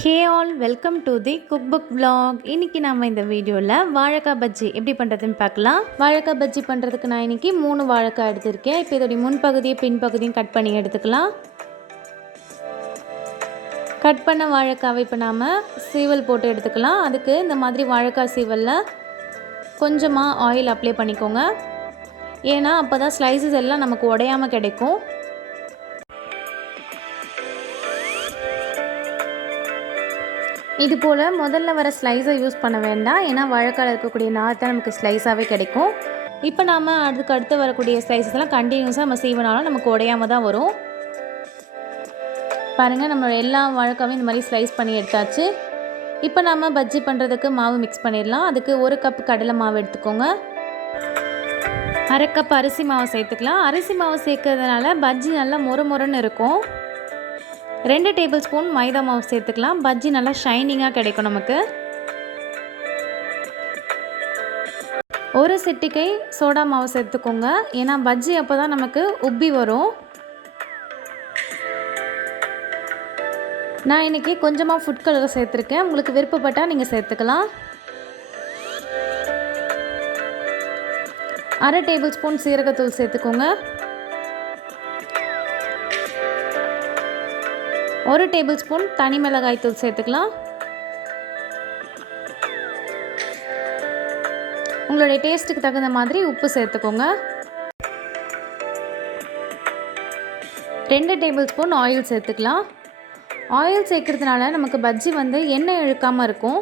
Hey all welcome to the cook book vlog. இன்றைக்கி நம்ம இந்த வீடியோவில் வாழைக்காய் பஜ்ஜி எப்படி பண்ணுறதுன்னு பார்க்கலாம். வாழைக்காய் பஜ்ஜி பண்ணுறதுக்கு நான் இன்றைக்கி மூணு வாழைக்காய் எடுத்திருக்கேன். இப்போ இதோடைய முன்பகுதியும் பின்பகுதியும் கட் பண்ணி எடுத்துக்கலாம். கட் பண்ண வாழைக்காவை இப்போ நாம் சீவல் போட்டு எடுத்துக்கலாம். அதுக்கு இந்த மாதிரி வாழைக்காய் சீவலில் கொஞ்சமாக ஆயில் அப்ளை பண்ணிக்கோங்க. ஏன்னா அப்போ தான் ஸ்லைசஸ் எல்லாம் நமக்கு உடையாமல் கிடைக்கும். இது போல் முதல்ல வர ஸ்லைஸை யூஸ் பண்ண வேண்டாம். ஏன்னா வாழைக்காயில் இருக்கக்கூடிய நார் தான் நமக்கு ஸ்லைஸாகவே கிடைக்கும். இப்போ நாம் அதுக்கு அடுத்து வரக்கூடிய ஸ்லைசஸ்லாம் கண்டினியூஸாக நம்ம சீவனாலும் நமக்கு உடையாமல் தான் வரும். பாருங்கள் நம்மளோட எல்லா வாழைக்காவும் இந்த மாதிரி ஸ்லைஸ் பண்ணி எடுத்தாச்சு. இப்போ நம்ம பஜ்ஜி பண்ணுறதுக்கு மாவு மிக்ஸ் பண்ணிடலாம். அதுக்கு ஒரு கப் கடலை மாவு எடுத்துக்கோங்க. அரை கப் அரிசி மாவு சேர்த்துக்கலாம். அரிசி மாவு சேர்க்கறதுனால பஜ்ஜி நல்லா மொறு மொறுன்னு இருக்கும். ரெண்டு டேபிள் ஸ்பூன் மைதா மாவு சேர்த்துக்கலாம். பஜ்ஜி நல்லா ஷைனிங்காக கிடைக்கும் நமக்கு. ஒரு சிட்டிக்கை சோடா மாவு சேர்த்துக்கோங்க. ஏன்னா பஜ்ஜி அப்போ தான் நமக்கு உப்பி வரும். நான் இன்றைக்கி கொஞ்சமாக ஃபுட் கலர் சேர்த்துருக்கேன். உங்களுக்கு விருப்பப்பட்டால் நீங்கள் சேர்த்துக்கலாம். அரை டேபிள் ஸ்பூன் சீரகத்தூள் சேர்த்துக்கோங்க. ஒரு டேபிள் ஸ்பூன் தனி மிளகாய் தூள் சேர்த்துக்கலாம். உங்களுடைய டேஸ்ட்டுக்கு தகுந்த மாதிரி உப்பு சேர்த்துக்கோங்க. ரெண்டு டேபிள் ஸ்பூன் ஆயில் சேர்த்துக்கலாம். ஆயில் சேர்க்கறதுனால நமக்கு பஜ்ஜி வந்து எண்ணெய் இழுக்காமல் இருக்கும்.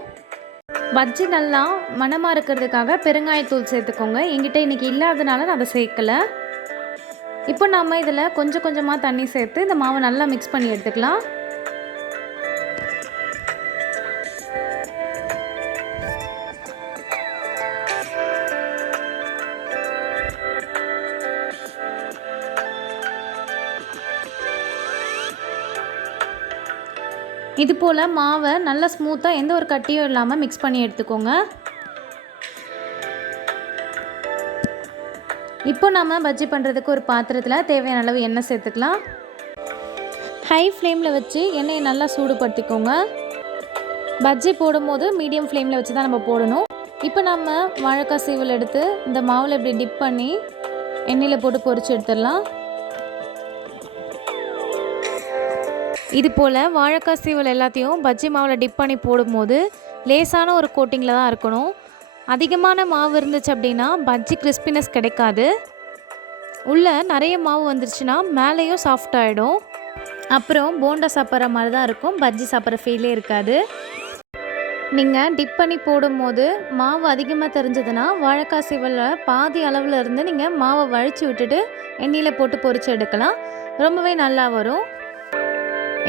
பஜ்ஜி நல்லா மணமாக இருக்கிறதுக்காக பெருங்காயத்தூள் சேர்த்துக்கோங்க. என்கிட்ட இன்றைக்கி இல்லாதனால நான் அதை சேர்க்கலை. இப்போ நாம் இதில் கொஞ்சம் கொஞ்சமாக தண்ணி சேர்த்து இந்த மாவை நல்லா மிக்ஸ் பண்ணி எடுத்துக்கலாம். இது போல் மாவை நல்லா ஸ்மூத்தாக எந்த ஒரு கட்டியும் இல்லாமல் மிக்ஸ் பண்ணி எடுத்துக்கோங்க. இப்போ நம்ம பஜ்ஜி பண்ணுறதுக்கு ஒரு பாத்திரத்தில் தேவையான அளவு எண்ணெய் சேர்த்துக்கலாம். ஹை ஃப்ளேமில் வச்சு எண்ணெயை நல்லா சூடுபடுத்திக்கோங்க. பஜ்ஜி போடும்போது மீடியம் ஃப்ளேமில் வச்சு தான் நம்ம போடணும். இப்போ நம்ம வாழைக்காய் சீவல் எடுத்து இந்த மாவில் இப்படி டிப் பண்ணி எண்ணெயில் போட்டு பொறிச்சு எடுத்துடலாம். இது போல் வாழைக்காய் சீவல் எல்லாத்தையும் பஜ்ஜி மாவில் டிப் பண்ணி போடும்போது லேசான ஒரு கோட்டிங்கில் தான் இருக்கணும். அதிகமான மாவு இருந்துச்சு அப்படின்னா பஜ்ஜி கிறிஸ்பினஸ் கிடைக்காது. உள்ளே நிறைய மாவு வந்துருச்சுன்னா மேலேயும் சாஃப்ட் ஆகிடும் அப்புறம் போண்டா சாப்பிட்ற மாதிரி தான் இருக்கும். பஜ்ஜி சாப்பிட்ற ஃபீலே இருக்காது. நீங்கள் டிப் பண்ணி போடும்போது மாவு அதிகமாக தெரிஞ்சதுன்னா வாழைக்காய் சீவலில் பாதி அளவில் இருந்து நீங்கள் மாவை வழித்து விட்டுட்டு எண்ணெயில் போட்டு பொறிச்சு எடுக்கலாம். ரொம்பவே நல்லா வரும்.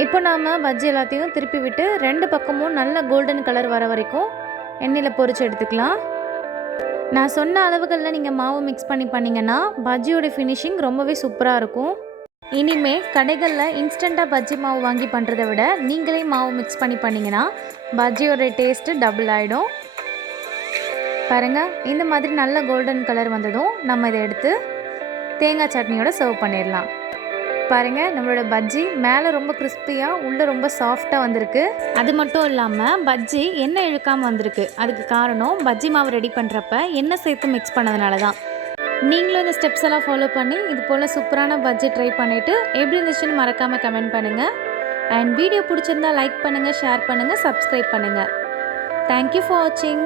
இப்போ நாம் பஜ்ஜி எல்லாத்தையும் திருப்பி விட்டு ரெண்டு பக்கமும் நல்ல கோல்டன் கலர் வர வரைக்கும் எண்ணெயில் பொறிச்சு எடுத்துக்கலாம். நான் சொன்ன அளவுகளில் நீங்கள் மாவு மிக்ஸ் பண்ணி பண்ணிங்கன்னா பஜ்ஜியோட ஃபினிஷிங் ரொம்பவே சூப்பராக இருக்கும். இனிமே கடைகளில் இன்ஸ்டண்ட்டாக பஜ்ஜி மாவு வாங்கி பண்ணுறதை விட நீங்களே மாவு மிக்ஸ் பண்ணி பண்ணிங்கன்னா பஜ்ஜியோட டேஸ்ட்டு டபுள் ஆகிடும் பாருங்கள் இந்த மாதிரி நல்ல கோல்டன் கலர் வந்ததும் நம்ம இதை எடுத்து தேங்காய் சட்னியோட சர்வ் பண்ணிடலாம். பாருங்கள் நம்மளோட பஜ்ஜி மேலே ரொம்ப கிறிஸ்பியாக உள்ளே ரொம்ப சாஃப்டாக வந்திருக்கு. அது மட்டும் இல்லாமல் பஜ்ஜி எண்ணெய் இழுக்காமல் வந்திருக்கு. அதுக்கு காரணம் பஜ்ஜி மாவு ரெடி பண்ணுறப்ப எண்ணெய் சேர்த்து மிக்ஸ் பண்ணதுனால தான். நீங்களும் இந்த ஸ்டெப்ஸ் எல்லாம் ஃபாலோ பண்ணி இது போல் சூப்பரான பஜ்ஜி ட்ரை பண்ணிவிட்டு எப்படி இருந்துச்சுன்னு மறக்காமல் கமெண்ட் பண்ணுங்கள் அண்ட் வீடியோ பிடிச்சிருந்தா லைக் பண்ணுங்கள் ஷேர் பண்ணுங்கள் சப்ஸ்கிரைப் பண்ணுங்கள் தேங்க்யூ ஃபார் வாட்சிங்